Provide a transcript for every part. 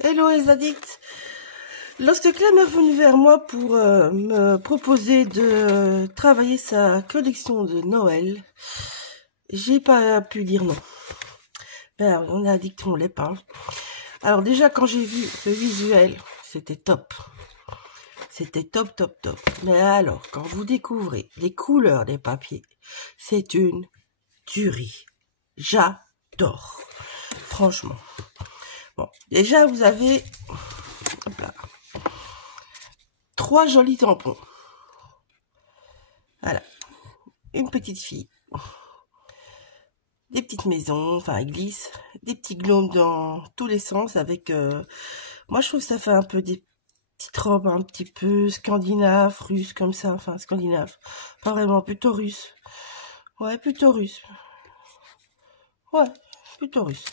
Hello les addicts. Lorsque Clem est venu vers moi pour me proposer de travailler sa collection de Noël, j'ai pas pu dire non. Ben, on est addict, on l'est pas. Alors déjà quand j'ai vu le visuel, c'était top. C'était top, top, top. Mais alors, quand vous découvrez les couleurs des papiers, c'est une tuerie. J'adore. Franchement. Bon, déjà vous avez... Hop là. 3 jolis tampons. Voilà. Une petite fille. Des petites maisons, enfin églises. Des petits gnomes dans tous les sens avec... moi je trouve que ça fait un peu des petites robes un petit peu scandinaves, russes comme ça. Enfin scandinaves. Pas vraiment, plutôt russes. Ouais, plutôt russes. Ouais, plutôt russes.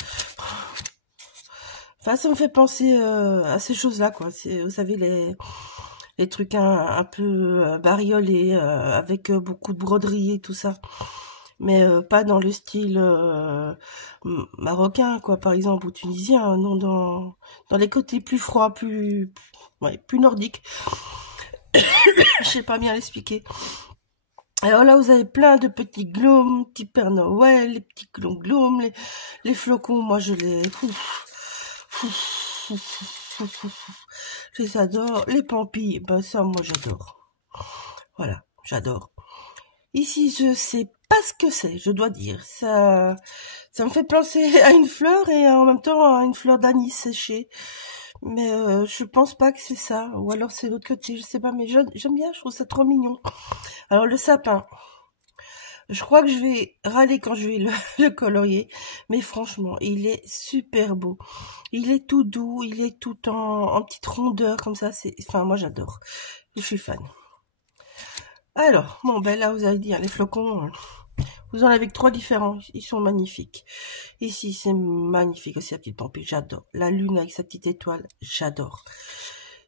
Enfin ça me fait penser à ces choses-là quoi. Vous savez les trucs un peu bariolés avec beaucoup de broderie et tout ça. Mais pas dans le style marocain quoi par exemple ou tunisien, non, dans les côtés plus froids, plus nordiques. Je sais pas bien l'expliquer. Alors là vous avez plein de petits gnomes, petits Père Noël, les petits gnomes, les flocons, moi je les je les adore. Les pampilles, ben ça moi j'adore. Voilà, j'adore. Ici, je sais pas ce que c'est, je dois dire. Ça me fait penser à une fleur et en même temps à une fleur d'anis séchée. Mais je pense pas que c'est ça. Ou alors c'est l'autre côté, je sais pas. Mais j'aime bien, je trouve ça trop mignon. Alors le sapin, je crois que je vais râler quand je vais le colorier. Mais franchement, il est super beau. Il est tout doux, il est tout en petite rondeur comme ça. Enfin, moi j'adore. Je suis fan. Alors, bon, ben là, vous allez dire, les flocons, vous en avez que 3 différents, ils sont magnifiques. Ici, c'est magnifique aussi, la petite pampille, j'adore. La lune avec sa petite étoile, j'adore.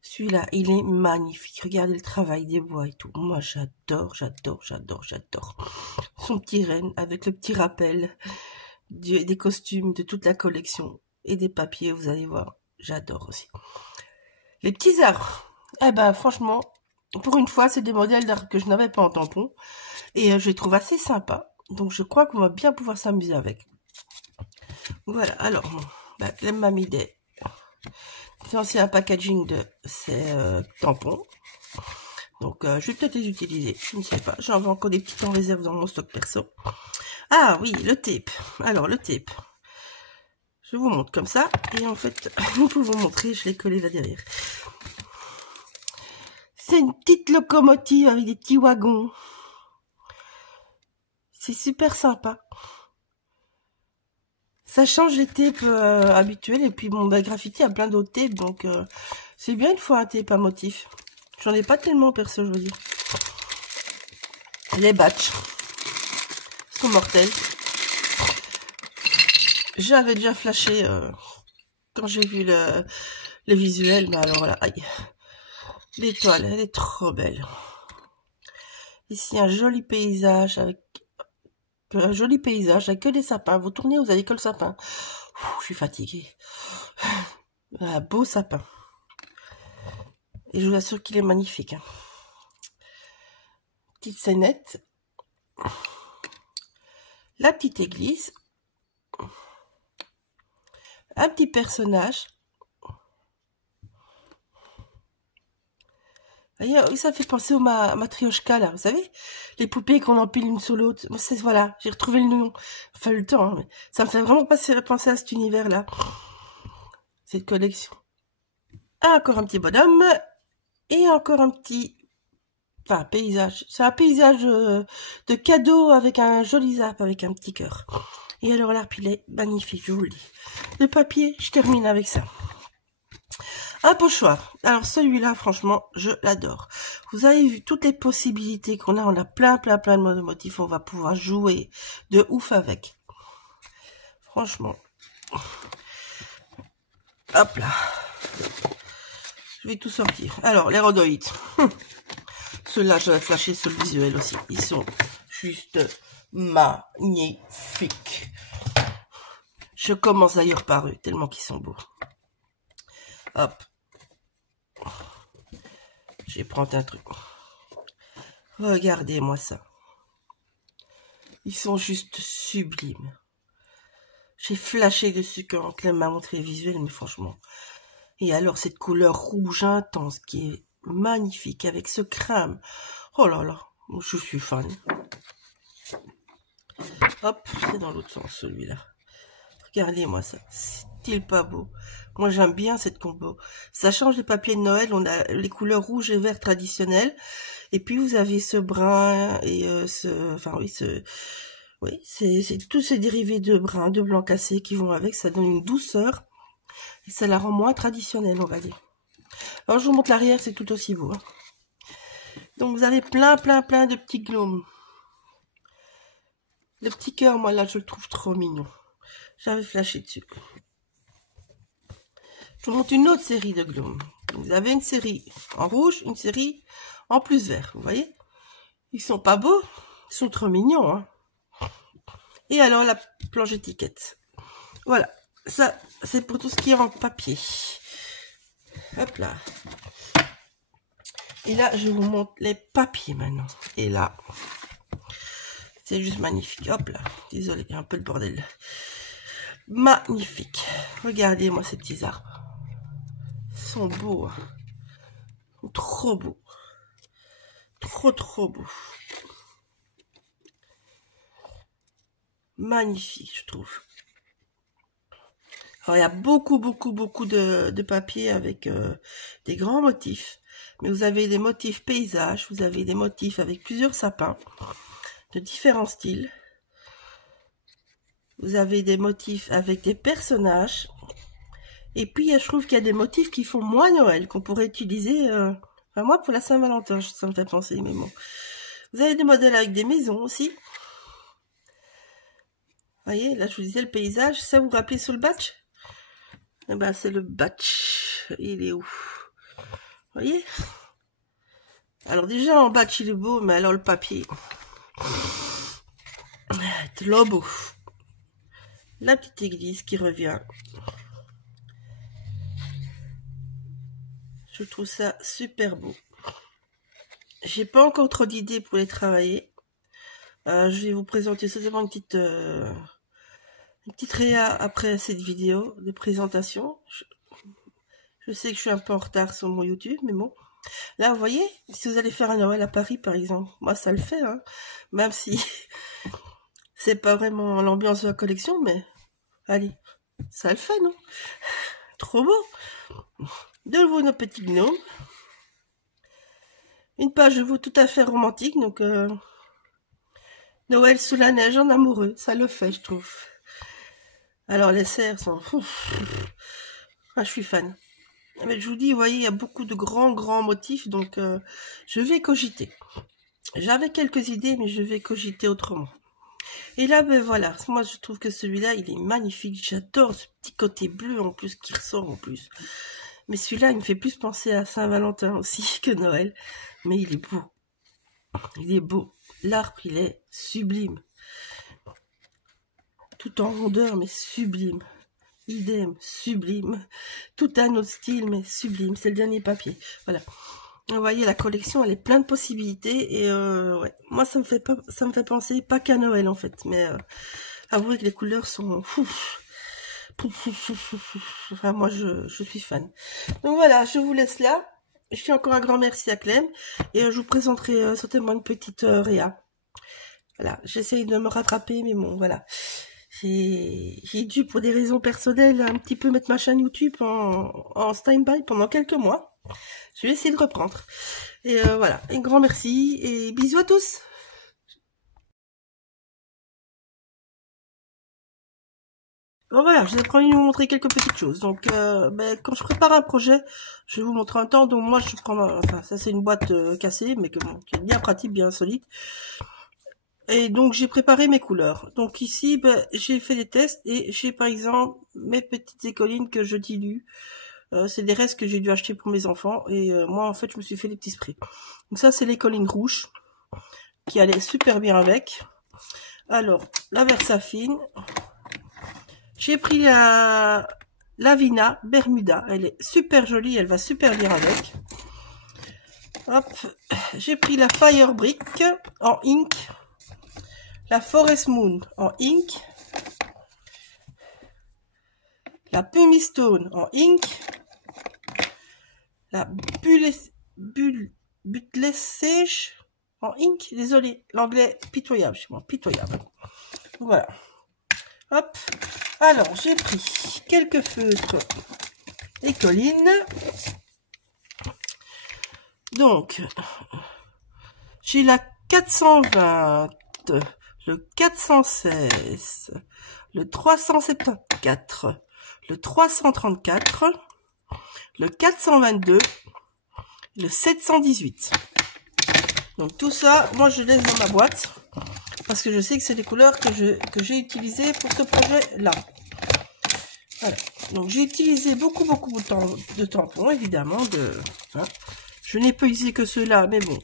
Celui-là, il est magnifique. Regardez le travail des bois et tout. Moi, j'adore, j'adore, j'adore, j'adore. Son petit renne avec le petit rappel des costumes, de toute la collection et des papiers, vous allez voir, j'adore aussi. Les petits arbres, eh ben, franchement, pour une fois, c'est des modèles d'arbres que je n'avais pas en tampon. Et je les trouve assez sympas. Donc je crois qu'on va bien pouvoir s'amuser avec. Voilà, alors, bah, Clem m'a mis des... C'est un packaging de ces tampons. Donc je vais peut-être les utiliser, je ne sais pas. J'en ai encore des petits en réserve dans mon stock perso. Ah oui, le tape. Alors le tape. Je vous montre comme ça. Et en fait, pour vous montrer, je l'ai collé là derrière. C'est une petite locomotive avec des petits wagons. C'est super sympa. Ça change les tapes habituels. Et puis, bon, bah, graffiti a plein d'autres tapes. Donc, c'est bien une fois un tape à motif. J'en ai pas tellement, perso, je veux dire. Les batchs sont mortels. J'avais déjà flashé quand j'ai vu le visuel. Mais alors là, aïe. L'étoile, elle est trop belle. Ici, un joli paysage avec... que des sapins. Vous tournez, vous avez que le sapin. Je suis fatiguée. Un beau sapin. Et je vous assure qu'il est magnifique. Hein. Petite scénette. La petite église. Un petit personnage. D'ailleurs, ça fait penser au Matryoshka, là, vous savez, les poupées qu'on empile une sur l'autre. Voilà, j'ai retrouvé le nom. Enfin, le temps, hein, mais ça me fait vraiment penser à cet univers-là. Cette collection. Encore un petit bonhomme. Et encore un petit... Enfin, paysage. C'est un paysage de cadeau avec un joli zap, avec un petit cœur. Et alors là, il est magnifique, je vous le dis. Le papier, je termine avec ça. Un pochoir. Alors celui-là, franchement, je l'adore. Vous avez vu toutes les possibilités qu'on a. On a plein de motifs. On va pouvoir jouer de ouf avec. Franchement. Hop là. Je vais tout sortir. Alors, les rhodoïdes. Ceux-là, je vais flasher sur le visuel aussi. Ils sont juste magnifiques. Je commence d'ailleurs par eux, tellement qu'ils sont beaux. Hop. Je vais prendre un truc. Regardez-moi ça. Ils sont juste sublimes. J'ai flashé dessus quand Clem m'a montré le visuel, mais franchement. Et alors, cette couleur rouge intense qui est magnifique avec ce crème. Oh là là, je suis fan. Hop, c'est dans l'autre sens celui-là. Regardez-moi ça, c'est-il pas beau? Moi j'aime bien cette combo. Ça change les papiers de Noël, on a les couleurs rouge et vert traditionnelles. Et puis vous avez ce brun et oui, c'est tous ces dérivés de brun, de blanc cassé qui vont avec, ça donne une douceur. Et ça la rend moins traditionnelle, on va dire. Alors je vous montre l'arrière, c'est tout aussi beau. Hein. Donc vous avez plein de petits glomes. Le petit cœur, moi là, je le trouve trop mignon. J'avais flashé dessus. Je vous montre une autre série de glomes. Vous avez une série en rouge, une série en plus vert. Vous voyez? Ils sont pas beaux, ils sont trop mignons. Hein. Et alors la planche étiquette. Voilà, ça c'est pour tout ce qui est en papier. Hop là. Et là, je vous montre les papiers maintenant. Et là, c'est juste magnifique. Hop là, désolé, il y a un peu de bordel. Magnifique. Regardez-moi ces petits arbres. Ils sont beaux. Hein. Trop beaux. Trop beaux. Magnifique, je trouve. Alors, il y a beaucoup de papier avec des grands motifs. Mais vous avez des motifs paysages, vous avez des motifs avec plusieurs sapins de différents styles. Vous avez des motifs avec des personnages. Et puis, je trouve qu'il y a des motifs qui font moins Noël, qu'on pourrait utiliser... Enfin, moi, pour la Saint-Valentin, ça me fait penser, mais bon. Vous avez des modèles avec des maisons aussi. Vous voyez, là, je vous disais le paysage. Ça, vous vous rappelez sur le batch? Eh ben, c'est le batch. Il est où? Vous voyez? Alors, déjà, en batch, il est beau, mais alors, le papier... Trop beau. La petite église qui revient. Je trouve ça super beau. J'ai pas encore trop d'idées pour les travailler. Je vais vous présenter seulement une petite réa après cette vidéo de présentation. Je sais que je suis un peu en retard sur mon YouTube, mais bon. Là, vous voyez, si vous allez faire un Noël à Paris, par exemple, moi, ça le fait, hein. Même si c'est pas vraiment l'ambiance de la collection, mais allez, ça le fait, non? Trop beau. De nouveau, nos petits gnomes. Une page de vous tout à fait romantique, donc Noël sous la neige en amoureux, ça le fait, je trouve. Alors les cerfs sont... Ah, je suis fan. Mais je vous dis, vous voyez, il y a beaucoup de grands motifs, donc je vais cogiter. J'avais quelques idées, mais je vais cogiter autrement. Et là, ben voilà, moi je trouve que celui-là, il est magnifique. J'adore ce petit côté bleu en plus qui ressort en plus. Mais celui-là, il me fait plus penser à Saint-Valentin aussi que Noël. Mais il est beau. Il est beau. L'arbre, il est sublime. Tout en rondeur, mais sublime. Idem, sublime. Tout un autre style, mais sublime. C'est le dernier papier. Voilà. Vous voyez, la collection, elle est pleine de possibilités. Et ouais, moi, ça me fait penser, pas qu'à Noël, en fait. Mais avouez que les couleurs sont... Enfin, moi, je suis fan. Donc voilà, je vous laisse là. Je fais encore un grand merci à Clem. Et je vous présenterai certainement une petite réa. Voilà, j'essaye de me rattraper, mais bon, voilà. J'ai dû, pour des raisons personnelles, un petit peu mettre ma chaîne YouTube en stand-by pendant quelques mois. Je vais essayer de reprendre. Et voilà, un grand merci et bisous à tous. Bon voilà, je vous ai promis de vous montrer quelques petites choses. Donc, quand je prépare un projet, je vais vous montrer un temps. Donc moi, je prends, enfin, ça c'est une boîte cassée, mais qui est bien pratique, bien solide. Et donc j'ai préparé mes couleurs. Donc ici, j'ai fait des tests et j'ai par exemple mes petites écolines que je dilue. C'est des restes que j'ai dû acheter pour mes enfants et moi en fait je me suis fait des petits sprays. Donc ça c'est l'écoline rouge qui allait super bien avec. Alors la Versafine. J'ai pris la Lavina Bermuda. Elle est super jolie, elle va super bien avec. Hop, j'ai pris la Fire Brick en ink, la Forest Moon en ink, la Pumice Stone en ink, la Butless Sage en ink. Désolé, l'anglais pitoyable chez moi, pitoyable. Voilà. Hop. Alors, j'ai pris quelques feutres et collines. Donc, j'ai la 420, le 416, le 374, le 334, le 422, le 718. Donc tout ça, moi je laisse dans ma boîte parce que je sais que c'est des couleurs que j'ai utilisées pour ce projet-là. Voilà. Donc j'ai utilisé beaucoup de tampons, évidemment. Je n'ai pas utilisé que ceux-là, mais bon,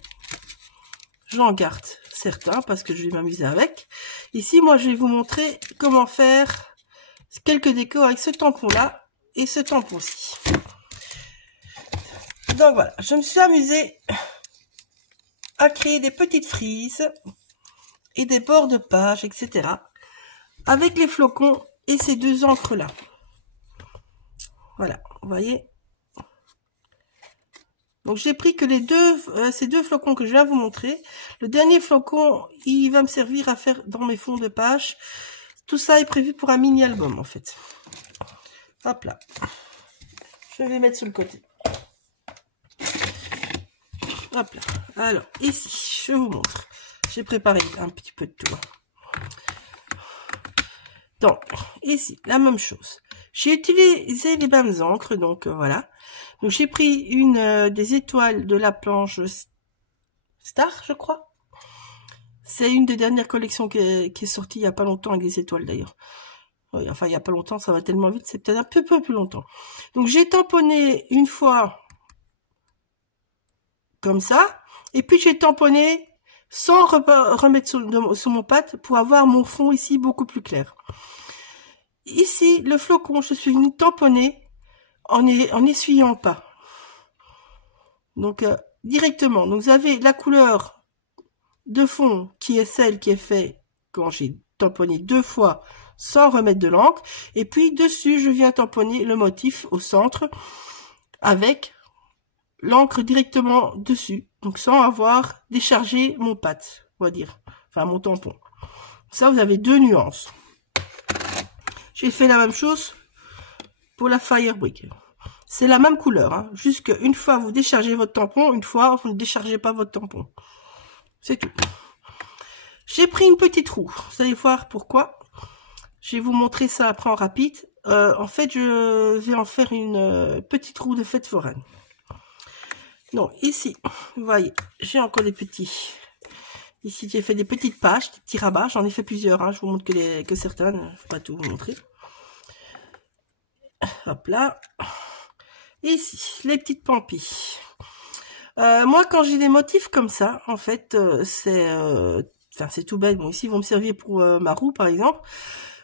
j'en garde certains parce que je vais m'amuser avec. Ici, moi, je vais vous montrer comment faire quelques décos avec ce tampon-là et ce tampon-ci. Donc voilà, je me suis amusée à créer des petites frises et des bords de page, etc. avec les flocons et ces deux encres-là. Voilà, vous voyez. Donc j'ai pris que ces deux flocons que je viens vous montrer. Le dernier flocon, il va me servir à faire dans mes fonds de page. Tout ça est prévu pour un mini-album en fait. Hop là. Je vais mettre sur le côté. Hop là. Alors ici, je vous montre. J'ai préparé un petit peu de tout. Donc ici, la même chose. J'ai utilisé les mêmes encres, donc voilà. Donc j'ai pris une des étoiles de la planche Star, je crois. C'est une des dernières collections qui est sortie il n'y a pas longtemps avec des étoiles d'ailleurs. Oui, enfin il n'y a pas longtemps, ça va tellement vite, c'est peut-être un peu plus longtemps. Donc j'ai tamponné une fois comme ça, et puis j'ai tamponné sans remettre sur mon pad pour avoir mon fond ici beaucoup plus clair. Ici, le flocon, je suis venue tamponner en essuyant pas. Donc, directement. Donc, vous avez la couleur de fond qui est celle qui est faite quand j'ai tamponné deux fois sans remettre de l'encre. Et puis, dessus, je viens tamponner le motif au centre avec l'encre directement dessus. Donc, sans avoir déchargé mon pad, on va dire. Enfin, mon tampon. Ça, vous avez deux nuances. J'ai fait la même chose pour la Fire Brick. C'est la même couleur, hein. Juste qu'une fois vous déchargez votre tampon, une fois vous ne déchargez pas votre tampon. C'est tout. J'ai pris une petite roue. Vous allez voir pourquoi. Je vais vous montrer ça après en rapide. En fait, je vais en faire une petite roue de fête foraine. Donc ici, vous voyez, j'ai encore des petits. Ici, j'ai fait des petites pages, des petits rabats. J'en ai fait plusieurs. Hein. Je vous montre que certaines. Je ne vais pas tout vous montrer. Hop là. Ici, les petites pampilles. Moi, quand j'ai des motifs comme ça, en fait, c'est tout bête. Bon, ici, ils vont me servir pour ma roue, par exemple.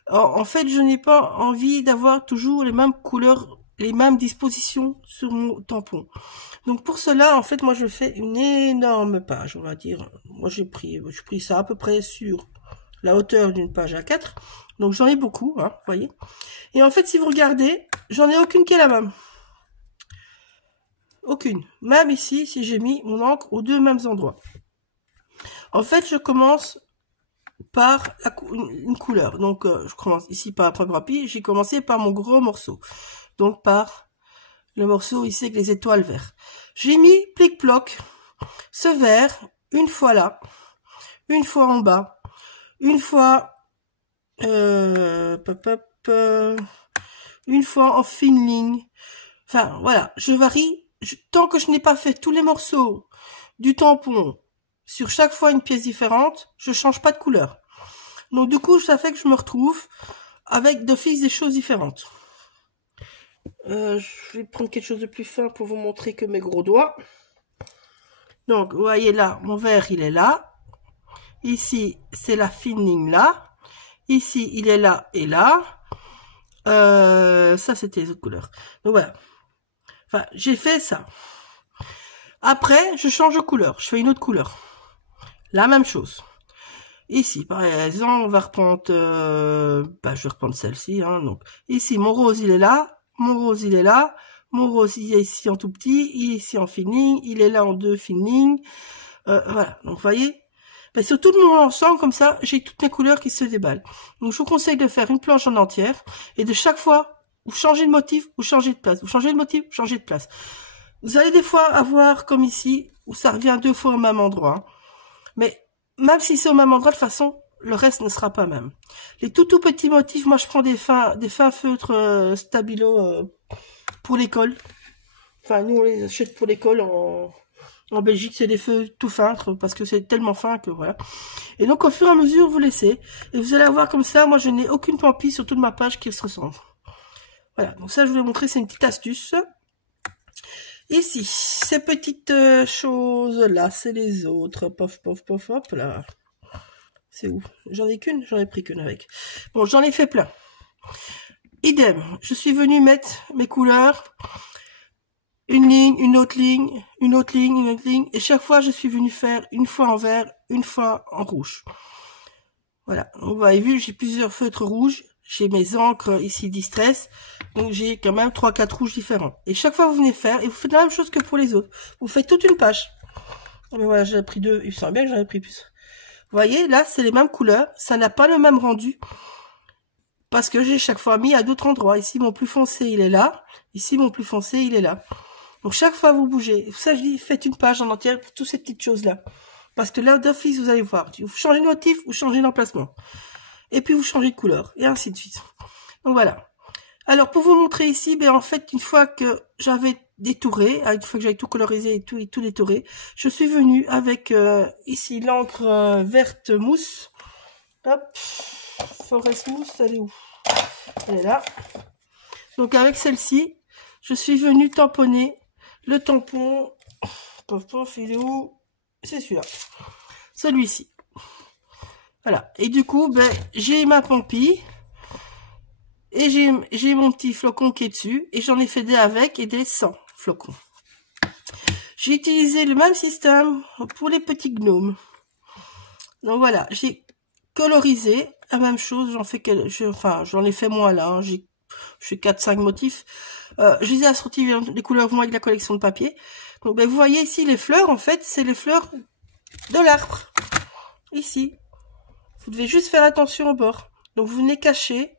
En fait, je n'ai pas envie d'avoir toujours les mêmes couleurs, les mêmes dispositions sur mon tampon. Donc, pour cela, en fait, moi, je fais une énorme page, on va dire. Moi, j'ai pris ça à peu près sur la hauteur d'une page A4. Donc, j'en ai beaucoup, hein, vous voyez. Et en fait, si vous regardez, j'en ai aucune qui est la même. Aucune. Même ici, si j'ai mis mon encre aux deux mêmes endroits. En fait, je commence par une couleur. Donc, je commence ici par la première papier. J'ai commencé par mon gros morceau. Donc, par le morceau ici avec les étoiles vertes. J'ai mis plic-ploc ce vert une fois là, une fois en bas, une fois une fois en fine ligne. Enfin, voilà, je varie. Tant que je n'ai pas fait tous les morceaux du tampon sur chaque fois une pièce différente, je change pas de couleur. Donc du coup, ça fait que je me retrouve avec d'office des choses différentes. Je vais prendre quelque chose de plus fin pour vous montrer que mes gros doigts. Donc, vous voyez là, mon vert, il est là. Ici, c'est la fine ligne là. Ici, il est là et là. Ça, c'était les autres couleurs. Donc voilà. Enfin, j'ai fait ça. Après, je change de couleur. Je fais une autre couleur. La même chose. Ici, par exemple, on va reprendre... je vais reprendre celle-ci. Hein, donc, ici, mon rose, il est là. Mon rose, il est là. Mon rose, il est ici en tout petit. Il est ici en fine. Il est là en 2 fine. Voilà. Donc, vous voyez, ben, sur tout le monde ensemble, comme ça, j'ai toutes mes couleurs qui se déballent. Donc, je vous conseille de faire une planche en entière. Et de chaque fois, vous changez de motif, vous changez de place. Vous changez de motif, vous changez de place. Vous allez des fois avoir, comme ici, où ça revient 2 fois au même endroit. Mais même si c'est au même endroit, de toute façon, le reste ne sera pas même. Les tout petits motifs, moi je prends des fins feutres Stabilo pour l'école. Enfin, nous on les achète pour l'école en Belgique, c'est des feux tout fins, parce que c'est tellement fin que voilà. Et donc au fur et à mesure, vous laissez. Et vous allez avoir comme ça, moi je n'ai aucune pampille sur toute ma page qui se ressemble. Voilà, donc ça je vous l'ai montré, c'est une petite astuce. Ici, ces petites choses-là, c'est les autres. Pof, pof, pof, hop, là. C'est où? J'en ai qu'une? J'en ai pris qu'une avec. Bon, j'en ai fait plein. Idem, je suis venue mettre mes couleurs. Une ligne, une autre ligne, une autre ligne, une autre ligne. Et chaque fois, je suis venue faire une fois en vert, une fois en rouge. Voilà, donc vous avez vu, j'ai plusieurs feutres rouges. J'ai mes encres ici Distress, donc j'ai quand même 3-4 rouges différents. Et chaque fois vous venez faire, et vous faites la même chose que pour les autres. Vous faites toute une page. Mais voilà, j'en ai pris 2, il semble bien que j'en ai pris plus. Vous voyez, là c'est les mêmes couleurs, ça n'a pas le même rendu. Parce que j'ai chaque fois mis à d'autres endroits. Ici mon plus foncé il est là, ici mon plus foncé il est là. Donc chaque fois vous bougez. Ça je dis, faites une page en entière pour toutes ces petites choses là. Parce que là d'office vous allez voir, vous changez de motif, vous changez d'emplacement. Et puis vous changez de couleur, et ainsi de suite. Donc voilà. Alors pour vous montrer ici, ben en fait, une fois que j'avais détouré, une fois que j'avais tout colorisé et tout détouré, je suis venue avec ici l'encre verte mousse. Hop, Forest Mousse, elle est où? Elle est là. Donc avec celle-ci, je suis venue tamponner le tampon. Pof, pof, il est où? C'est celui-là. Celui-ci. Voilà. Et du coup, ben, j'ai ma pampille. Et j'ai mon petit flocon qui est dessus. Et j'en ai fait des avec et des sans flocons. J'ai utilisé le même système pour les petits gnomes. Donc voilà, j'ai colorisé la même chose. J'en ai fait moins là. Hein. J'ai 4-5 motifs. Je les ai assortis les couleurs vont avec la collection de papier. Donc ben, vous voyez ici les fleurs, en fait, c'est les fleurs de l'arbre. Ici. Vous devez juste faire attention au bord. Donc vous venez cacher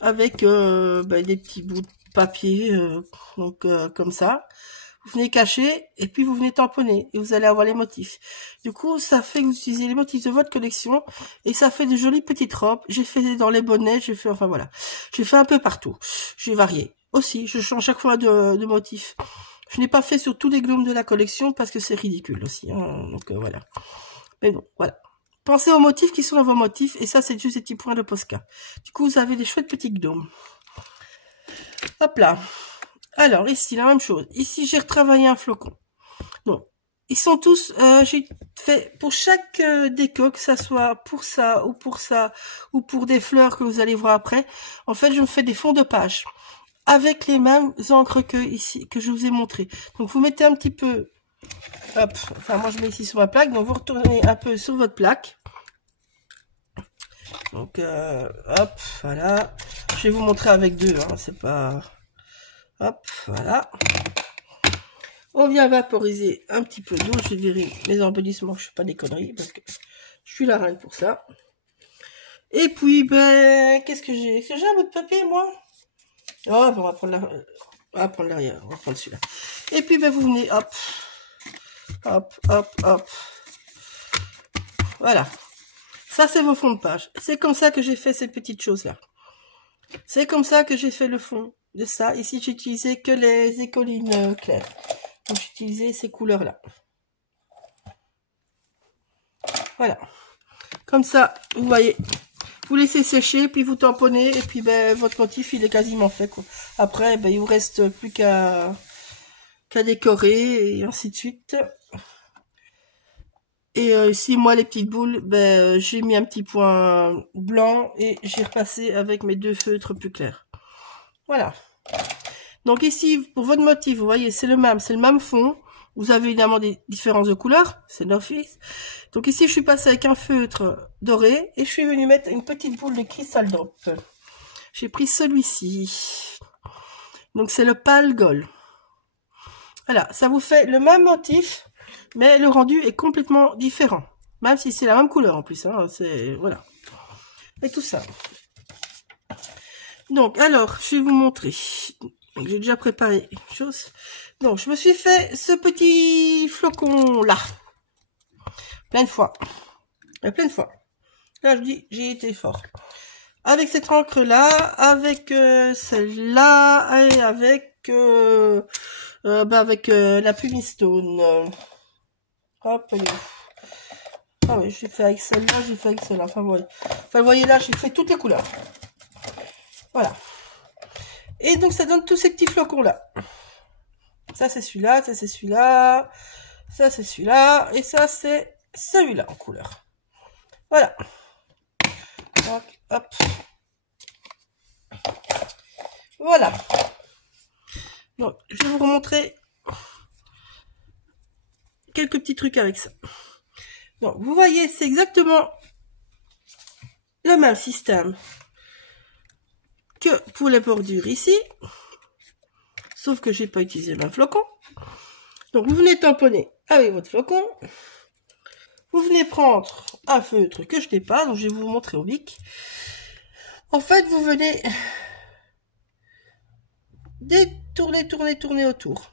avec des petits bouts de papier, comme ça. Vous venez cacher et puis vous venez tamponner et vous allez avoir les motifs. Du coup, ça fait que vous utilisez les motifs de votre collection et ça fait de jolies petites robes. J'ai fait dans les bonnets, j'ai fait, enfin voilà, j'ai fait un peu partout. J'ai varié. Aussi, je change chaque fois de motif. Je n'ai pas fait sur tous les gnomes de la collection parce que c'est ridicule aussi. Hein, donc voilà. Mais bon, voilà. Pensez aux motifs qui sont dans vos motifs. Et ça, c'est juste des petits points de Posca. Du coup, vous avez des chouettes petits gnomes. Hop là. Alors, ici, la même chose. Ici, j'ai retravaillé un flocon. Donc, ils sont tous... j'ai fait pour chaque déco, que ça soit pour ça, ou pour des fleurs que vous allez voir après. En fait, je me fais des fonds de page. Avec les mêmes encres que ici, que je vous ai montré. Donc, vous mettez un petit peu... Hop, enfin moi je mets ici sur ma plaque, donc vous retournez un peu sur votre plaque. Donc hop, voilà. Je vais vous montrer avec deux, hein, c'est pas... Hop, voilà. On vient vaporiser un petit peu d'eau, je dirais mes embellissements, je fais pas des conneries, parce que je suis la reine pour ça. Et puis, ben, qu'est-ce que j'ai? Est-ce que j'ai un bout de papier, moi? Oh, ben, on va prendre l'arrière, on va prendre celui-là. Et puis, ben, vous venez, hop, hop, hop, hop. Voilà. Ça, c'est vos fonds de page. C'est comme ça que j'ai fait ces petites choses-là. C'est comme ça que j'ai fait le fond de ça. Ici, j'ai utilisé que les écolines claires. Donc, j'ai utilisé ces couleurs-là. Voilà. Comme ça, vous voyez. Vous laissez sécher, puis vous tamponnez, et puis ben, votre motif, il est quasiment fait, quoi. Après, ben, il vous reste plus qu'à décorer, et ainsi de suite. Et ici, moi, les petites boules, ben, j'ai mis un petit point blanc et j'ai repassé avec mes deux feutres plus clairs. Voilà. Donc ici, pour votre motif, vous voyez, c'est le même fond. Vous avez évidemment des différences de couleurs, c'est North Face. Donc ici, je suis passée avec un feutre doré et je suis venue mettre une petite boule de Crystal Drop. J'ai pris celui-ci. Donc c'est le Pale Gold. Voilà, ça vous fait le même motif, mais le rendu est complètement différent. Même si c'est la même couleur en plus, hein, c'est voilà. Et tout ça. Donc, alors, je vais vous montrer. J'ai déjà préparé une chose. Donc, je me suis fait ce petit flocon là. Plein de fois. Plein de fois. Là, je dis, j'ai été fort. Avec cette encre là, avec celle-là, et avec la Pumistone. Hop, allez. Ah oui, j'ai fait avec celle-là, j'ai fait avec celle-là. Enfin, vous voyez là, j'ai fait toutes les couleurs. Voilà. Et donc, ça donne tous ces petits flocons-là. Ça, c'est celui-là, ça, c'est celui-là, ça, c'est celui-là, et ça, c'est celui-là en couleur. Voilà. Donc, hop. Voilà. Donc, je vais vous remontrer quelques petits trucs avec ça. Donc, vous voyez, c'est exactement le même système que pour les bordures ici. Sauf que j'ai pas utilisé le même flocon. Donc, vous venez tamponner avec votre flocon. Vous venez prendre un feutre que je n'ai pas, donc je vais vous montrer au bic. En fait, vous venez tourner autour.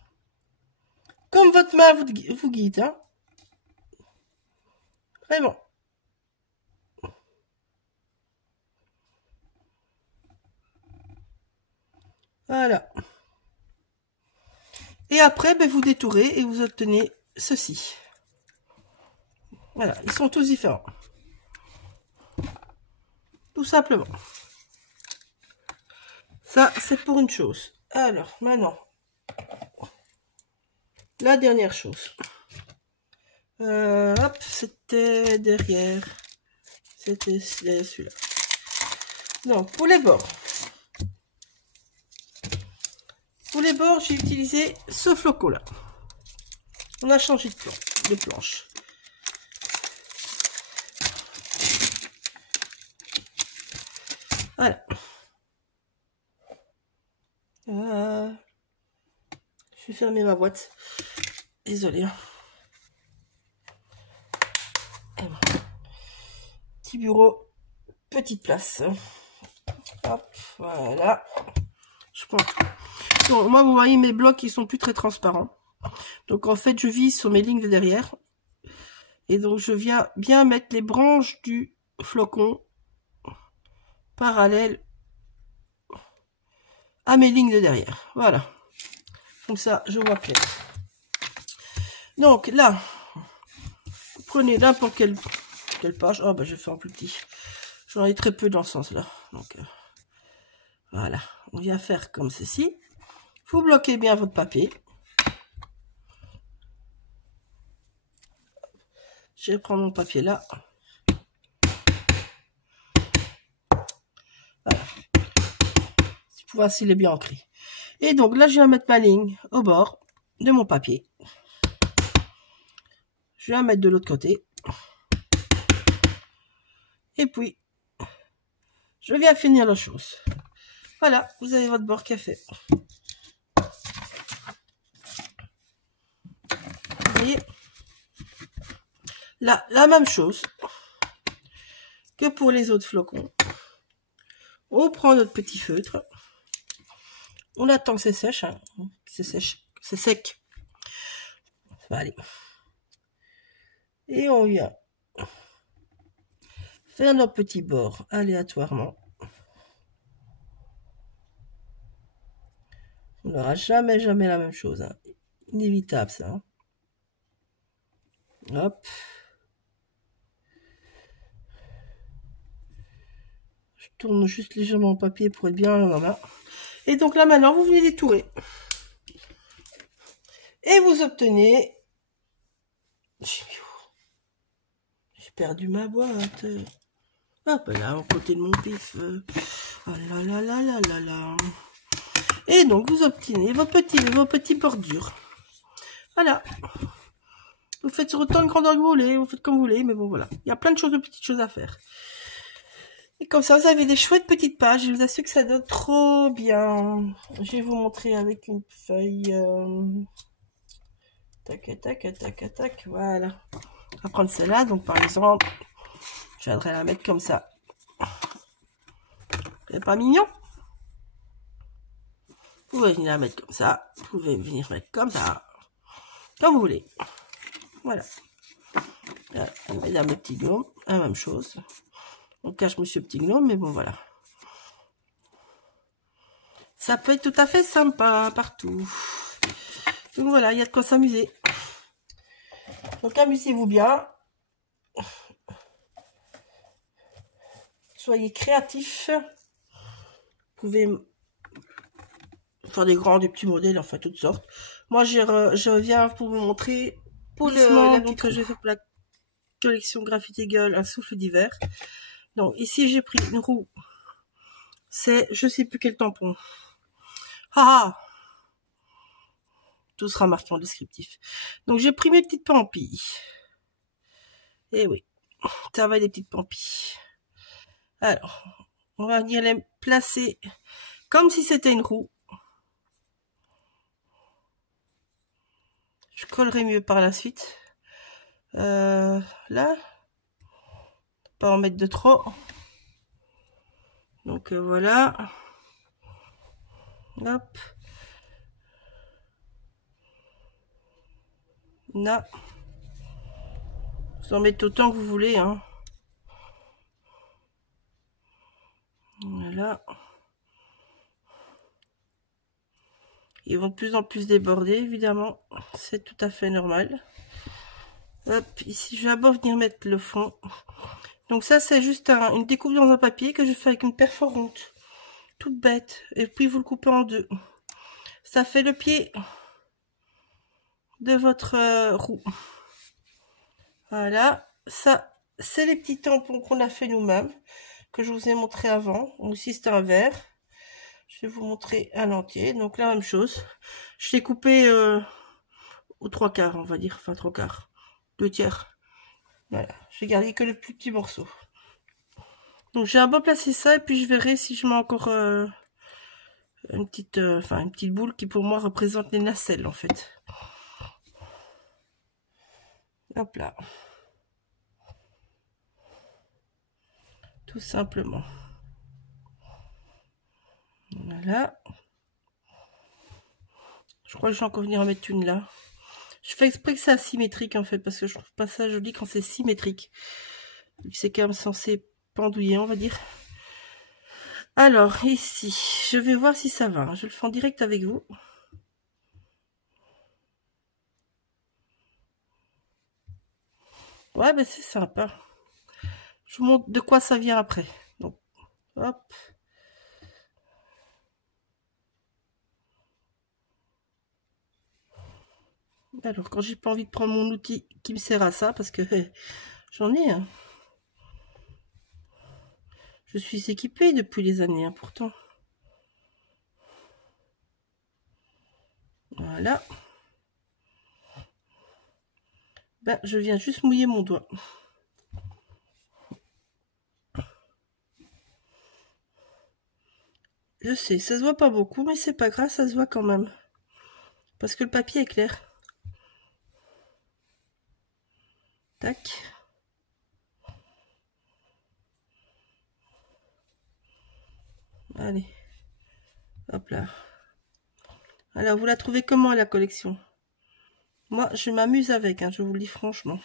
Comme votre main vous guide, hein. Vraiment. Voilà. Et après, ben, vous détourez et vous obtenez ceci. Voilà, ils sont tous différents. Tout simplement. Ça, c'est pour une chose. Alors, maintenant, la dernière chose. Hop, c'était derrière. C'était celui-là. Donc, pour les bords. Pour les bords, j'ai utilisé ce flocon-là. On a changé de planche. Voilà. Je vais fermer ma boîte. Désolée. Petit bureau, petite place. Hop, voilà. Je prends tout. Donc, moi, vous voyez, mes blocs, ils sont plus très transparents. Donc, en fait, je vise sur mes lignes de derrière. Et donc, je viens bien mettre les branches du flocon parallèles à mes lignes de derrière. Voilà. Comme ça, je vois clair. Donc, là, vous prenez n'importe quelle page. Oh, ben, je fais en plus petit. J'en ai très peu dans ce sens-là. Donc, voilà. On vient faire comme ceci. Vous bloquez bien votre papier. Je vais prendre mon papier là. Voilà. Pour voir s'il est bien ancré. Et donc là, je viens mettre ma ligne au bord de mon papier. Je vais la mettre de l'autre côté. Et puis, je viens finir la chose. Voilà, vous avez votre bord qui est fait. Vous voyez, là, la même chose que pour les autres flocons. On prend notre petit feutre. On attend que c'est sèche. Hein. C'est sèche. C'est sec. Ça va aller. Et on vient faire nos petits bords aléatoirement. On n'aura jamais la même chose. Hein. Inévitable, ça. Hein. Hop. Je tourne juste légèrement au papier pour être bien à la main. Et donc là, maintenant, vous venez détourer. Et vous obtenez... J'ai perdu ma boîte. Hop là, à côté de mon pif. Oh là là là là là là. Et donc, vous obtenez vos petits bordures. Voilà. Vous faites sur autant de grandeur que vous voulez, vous faites comme vous voulez, mais bon, voilà. Il y a plein de choses, de petites choses à faire. Et comme ça, vous avez des chouettes petites pages. Je vous assure que ça donne trop bien. Je vais vous montrer avec une feuille. Tac, tac, tac, tac. Voilà. On va prendre celle-là. Donc, par exemple, je viendrai la mettre comme ça. C'est pas mignon? Vous pouvez venir la mettre comme ça. Vous pouvez venir mettre comme ça. Comme vous voulez. Voilà. Là, on met là mes petits gnomes. La même chose. On cache monsieur petit gnome, mais bon, voilà. Ça peut être tout à fait sympa partout. Donc voilà, il y a de quoi s'amuser. Donc amusez-vous bien. Soyez créatifs. Vous pouvez faire des grands, des petits modèles, enfin toutes sortes. Moi, je viens pour vous montrer pour la petite que j'ai fait pour la collection Graffiti Girl, un souffle d'hiver. Donc ici, j'ai pris une roue. C'est, je sais plus quel tampon. Ah! Tout sera marqué en descriptif. Donc j'ai pris mes petites pampilles. Et oui, ça va les petites pampilles. Alors, on va venir les placer comme si c'était une roue. Je collerai mieux par la suite. Là, pas en mettre de trop. Donc voilà. Hop. Là. Vous en mettez autant que vous voulez, hein. Voilà. Ils vont de plus en plus déborder, évidemment. C'est tout à fait normal. Hop, ici, je vais d'abord venir mettre le fond. Donc ça, c'est juste une découpe dans un papier que je fais avec une perforante. Toute bête. Et puis, vous le coupez en deux. Ça fait le pied de votre roue. Voilà. Ça, c'est les petits tampons qu'on a fait nous-mêmes, que je vous ai montré avant. Aussi, c'est un verre. Je vais vous montrer un entier. Donc, la même chose. Je l'ai coupé aux 3/4, on va dire. Enfin, 3/4. 2/3. Voilà. J'ai gardé que le plus petit morceau. Donc, j'ai un peu placé ça. Et puis, je verrai si je mets encore une petite boule qui, pour moi, représente les nacelles, en fait. Hop là. Tout simplement. Voilà. Je crois que je vais encore venir en mettre une là. Je fais exprès que c'est asymétrique en fait, parce que je trouve pas ça joli quand c'est symétrique. C'est quand même censé pendouiller, on va dire. Alors, ici, je vais voir si ça va. Je le fais en direct avec vous. Ouais, ben c'est sympa. Je vous montre de quoi ça vient après. Donc, hop. Alors, quand j'ai pas envie de prendre mon outil qui me sert à ça, parce que j'en ai, hein. Je suis équipée depuis les années, hein, pourtant. Voilà. Ben, je viens juste mouiller mon doigt. Je sais, ça se voit pas beaucoup, mais c'est pas grave, ça se voit quand même. Parce que le papier est clair. Tac. Allez. Hop là. Alors, vous la trouvez comment, la collection? Moi, je m'amuse avec, hein, je vous le dis franchement.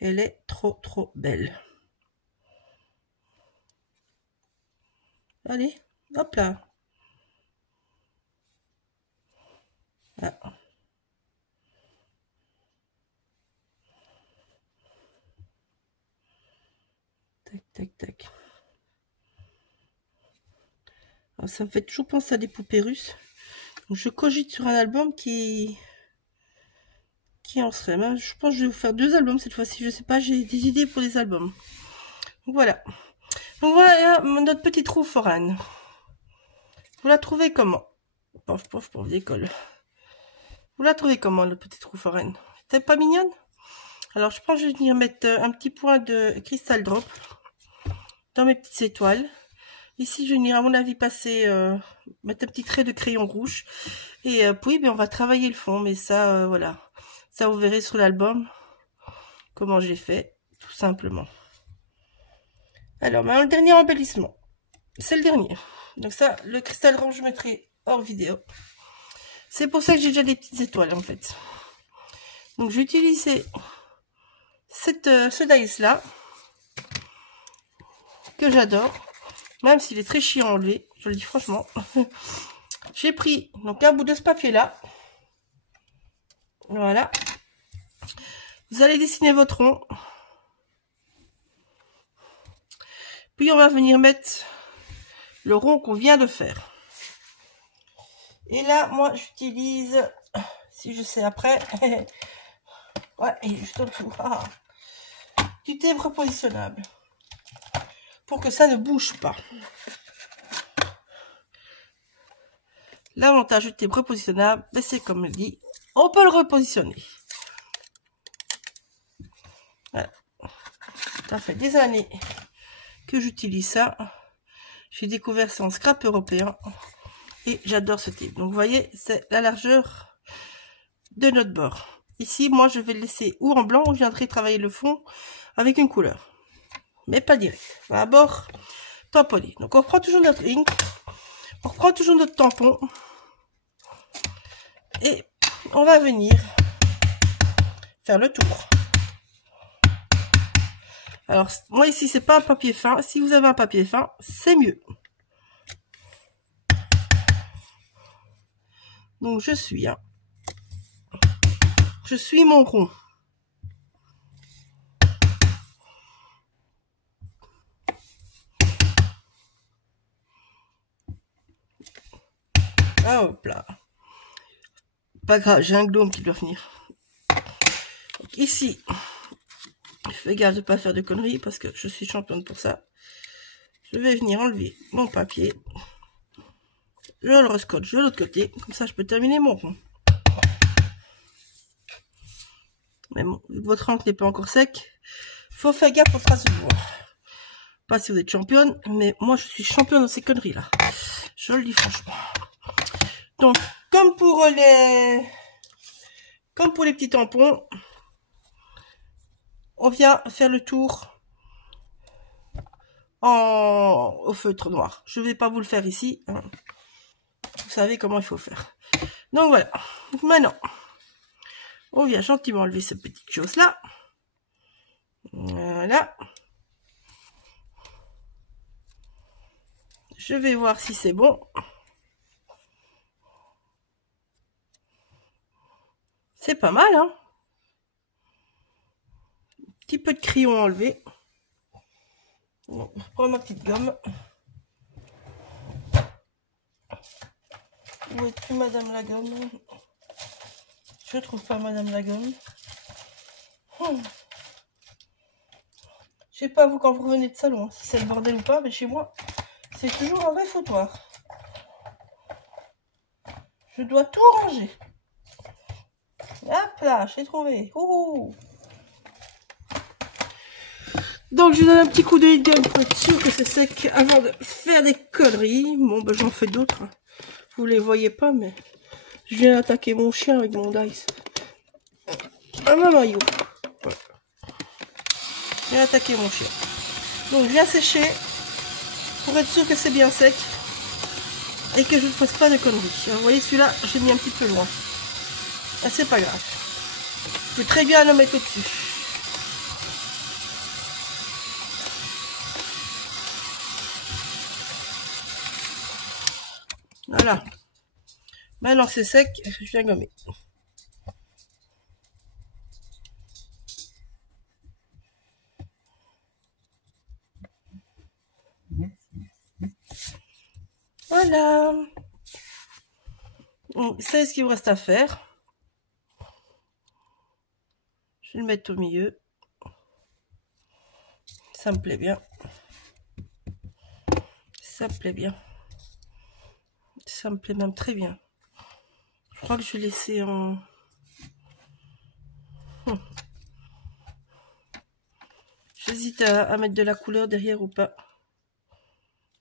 Elle est trop, trop belle. Allez, hop là. Ah. Tac, tac, tac. Alors, ça me fait toujours penser à des poupées russes. Donc, je cogite sur un album qui en serait. Même, je pense que je vais vous faire 2 albums cette fois-ci. Je sais pas, j'ai des idées pour les albums. Donc, voilà. Donc, voilà notre petite roue foraine. Vous la trouvez comment? Pof, pof, pof, décolle. Vous la trouvez comment, notre petite roue foraine? T'es pas mignonne? Alors, je pense que je vais venir mettre un petit point de cristal drop dans mes petites étoiles. Ici, je vais venir, à mon avis, passer, mettre un petit trait de crayon rouge. Et puis, ben, on va travailler le fond. Mais ça, voilà. Ça, vous verrez sur l'album comment j'ai fait, tout simplement. Alors, le dernier embellissement. C'est le dernier. Donc ça, le cristal rouge, je mettrai hors vidéo. C'est pour ça que j'ai déjà des petites étoiles, en fait. Donc, j'ai utilisé ce dice-là, que j'adore. Même s'il est très chiant à enlever, je le dis franchement. J'ai pris donc un bout de ce papier-là. Voilà. Vous allez dessiner votre rond. Puis on va venir mettre le rond qu'on vient de faire. Et là, moi, j'utilise, si je sais après, ouais, et juste en dessous, du thé repositionnable. Pour que ça ne bouge pas. L'avantage du thé repositionnable, c'est comme je dis, on peut le repositionner. Voilà. Ça fait des années que j'utilise ça. J'ai découvert ça en scrap européen. Et j'adore ce type. Donc, vous voyez, c'est la largeur de notre bord. Ici, moi, je vais le laisser ou en blanc ou je viendrai travailler le fond avec une couleur. Mais pas direct. D'abord, tamponner. Donc, on reprend toujours notre ink. On reprend toujours notre tampon. Et on va venir faire le tour. Alors, moi, ici, c'est pas un papier fin. Si vous avez un papier fin, c'est mieux. Donc, je suis mon rond. Ah, hop là. Pas grave, j'ai un gnome qui doit venir. Donc, ici, je fais gaffe de ne pas faire de conneries parce que je suis championne pour ça. Je vais venir enlever mon papier. Je le rescotche de l'autre côté. Comme ça, je peux terminer mon rond. Mais bon, votre encre n'est pas encore sec. Faut faire gaffe aux traces de bois. Pas si vous êtes championne, mais moi, je suis championne dans ces conneries-là. Je le dis franchement. Donc, comme pour les petits tampons, on vient faire le tour au feutre noir. Je ne vais pas vous le faire ici. Vous savez comment il faut faire. Donc voilà. Maintenant, on vient gentiment enlever cette petite chose-là. Voilà. Je vais voir si c'est bon. C'est pas mal, hein? Un petit peu de crayon enlevé. Bon, je prends ma petite gomme. Où est-tu, madame la gomme? Je trouve pas madame la gomme. Je sais pas vous quand vous revenez de salon, si c'est le bordel ou pas, mais chez moi, c'est toujours un vrai foutoir. Je dois tout ranger. Hop là, j'ai trouvé. Ouh. Donc je donne un petit coup de gomme pour être sûr que c'est sec avant de faire des conneries. Bon, ben j'en fais d'autres. Vous les voyez pas, mais je viens attaquer mon chien avec mon dice. Un maillot. Voilà. Je viens attaquer mon chien. Donc je viens sécher pour être sûr que c'est bien sec et que je ne fasse pas de conneries. Vous voyez, celui-là, j'ai mis un petit peu loin. Ah, c'est pas grave. Je peux très bien le mettre au-dessus. Voilà. Maintenant c'est sec, je viens gommer. Voilà. Donc, c'est ce qu'il vous reste à faire. Je vais le mettre au milieu. Ça me plaît bien. Ça me plaît bien. Ça me plaît même très bien. Je crois que je vais laisser en... J'hésite à mettre de la couleur derrière ou pas.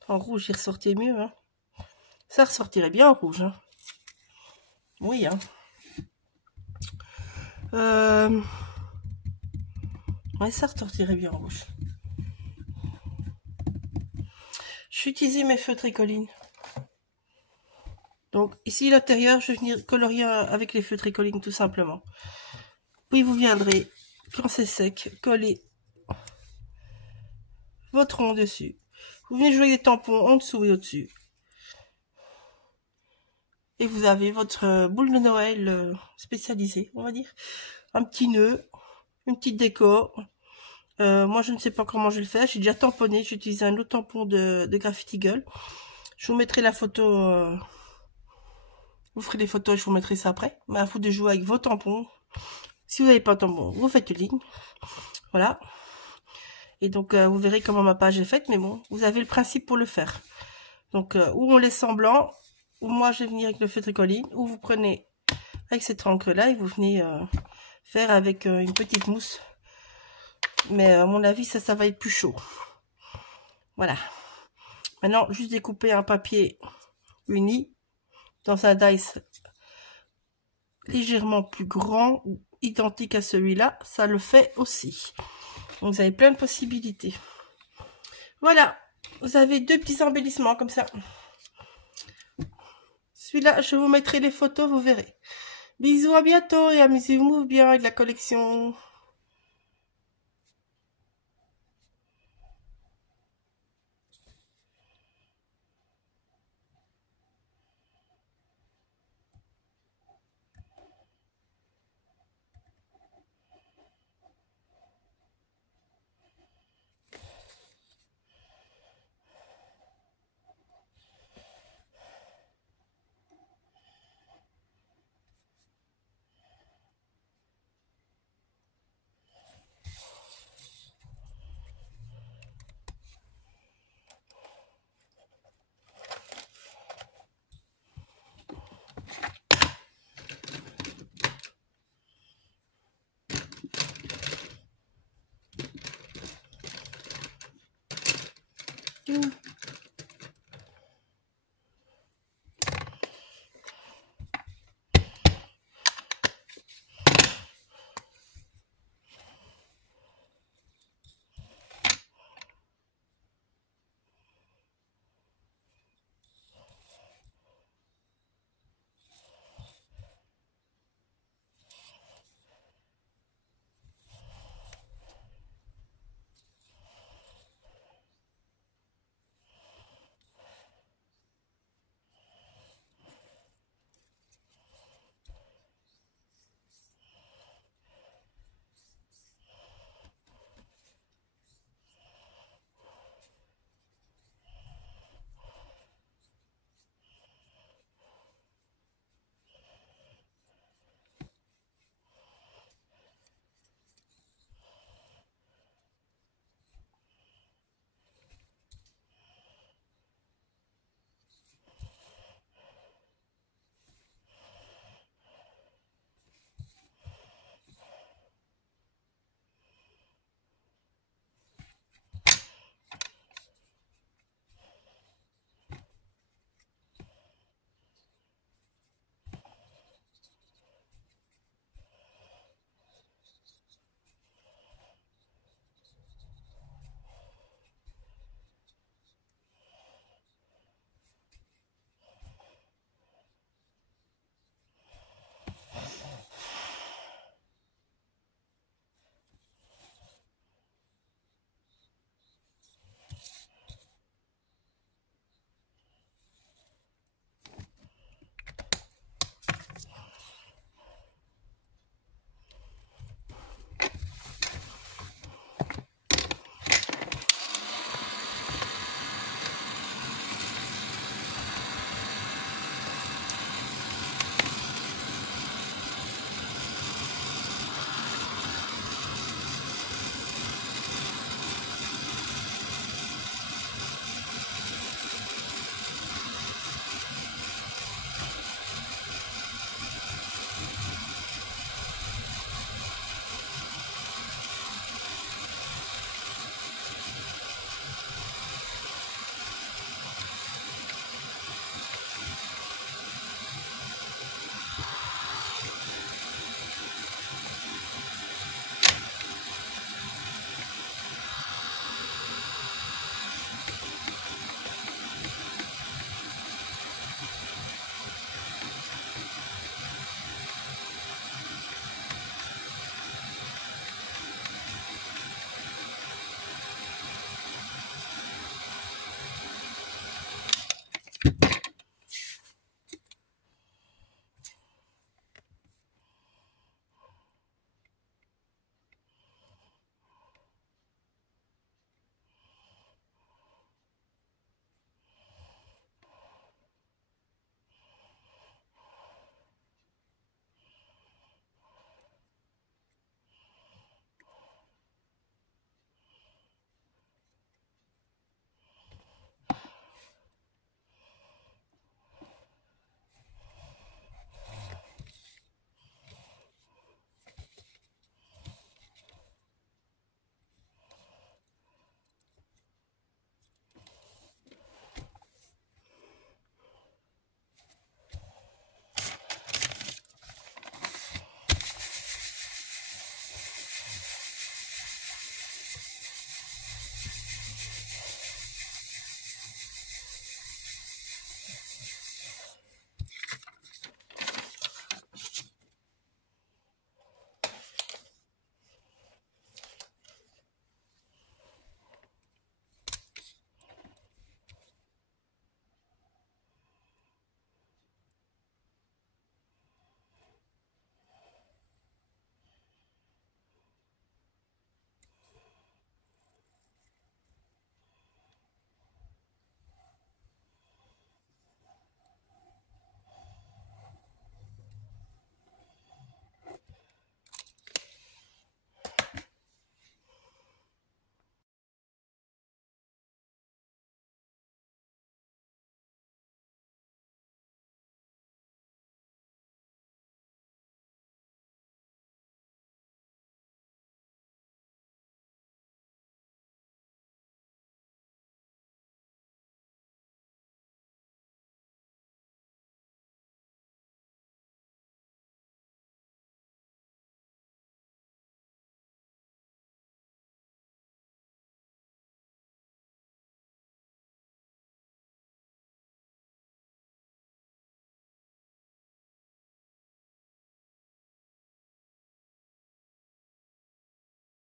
En rouge, il ressortait mieux. Hein. Ça ressortirait bien en rouge. Hein. Oui. Hein. Ouais, ça ressortirait bien en rouge. Je vais utiliser mes feutres tricoline. Donc ici l'intérieur, je vais venir colorier avec les feutres tricoline tout simplement. Puis vous viendrez, quand c'est sec, coller votre rond dessus. Vous venez jouer les tampons en dessous et au-dessus. Et vous avez votre boule de Noël spécialisée, on va dire. Un petit nœud, une petite déco. Moi, je ne sais pas comment je vais le faire. J'ai déjà tamponné. J'ai utilisé un autre tampon de Graffiti Girl. Je vous mettrai la photo. Vous ferez des photos et je vous mettrai ça après. Mais à vous de jouer avec vos tampons. Si vous n'avez pas de tampon, vous faites une ligne. Voilà. Et donc, vous verrez comment ma page est faite. Mais bon, vous avez le principe pour le faire. Donc, ou on laisse en blanc, ou moi, je vais venir avec le feutre tricoline, ou vous prenez avec cette encre-là et vous venez faire avec une petite mousse. Mais à mon avis, ça va être plus chaud. Voilà. Maintenant, juste découper un papier uni dans un dice légèrement plus grand ou identique à celui-là. Ça le fait aussi. Donc, vous avez plein de possibilités. Voilà. Vous avez deux petits embellissements comme ça. Celui-là, je vous mettrai les photos, vous verrez. Bisous, à bientôt et amusez-vous bien avec la collection.